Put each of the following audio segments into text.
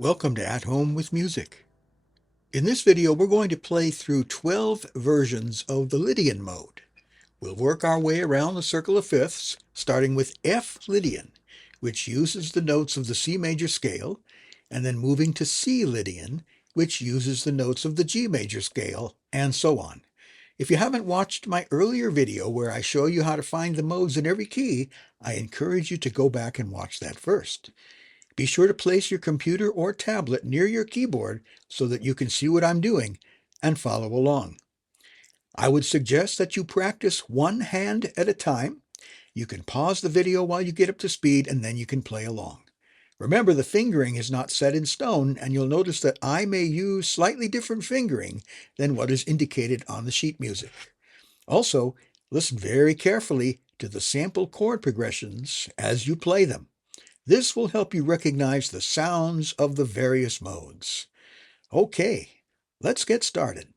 Welcome to At Home with Music. In this video, we're going to play through 12 versions of the Lydian mode. We'll work our way around the circle of fifths, starting with F Lydian, which uses the notes of the C major scale, and then moving to C Lydian, which uses the notes of the G major scale, and so on. If you haven't watched my earlier video where I show you how to find the modes in every key, I encourage you to go back and watch that first. Be sure to place your computer or tablet near your keyboard so that you can see what I'm doing and follow along. I would suggest that you practice one hand at a time. You can pause the video while you get up to speed and then you can play along. Remember, the fingering is not set in stone, and you'll notice that I may use slightly different fingering than what is indicated on the sheet music. Also, listen very carefully to the sample chord progressions as you play them. This will help you recognize the sounds of the various modes. Okay, let's get started.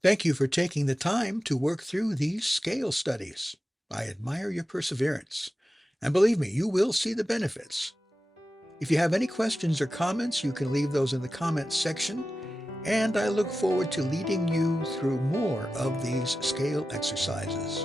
Thank you for taking the time to work through these scale studies. I admire your perseverance, and believe me, you will see the benefits. If you have any questions or comments, you can leave those in the comments section, and I look forward to leading you through more of these scale exercises.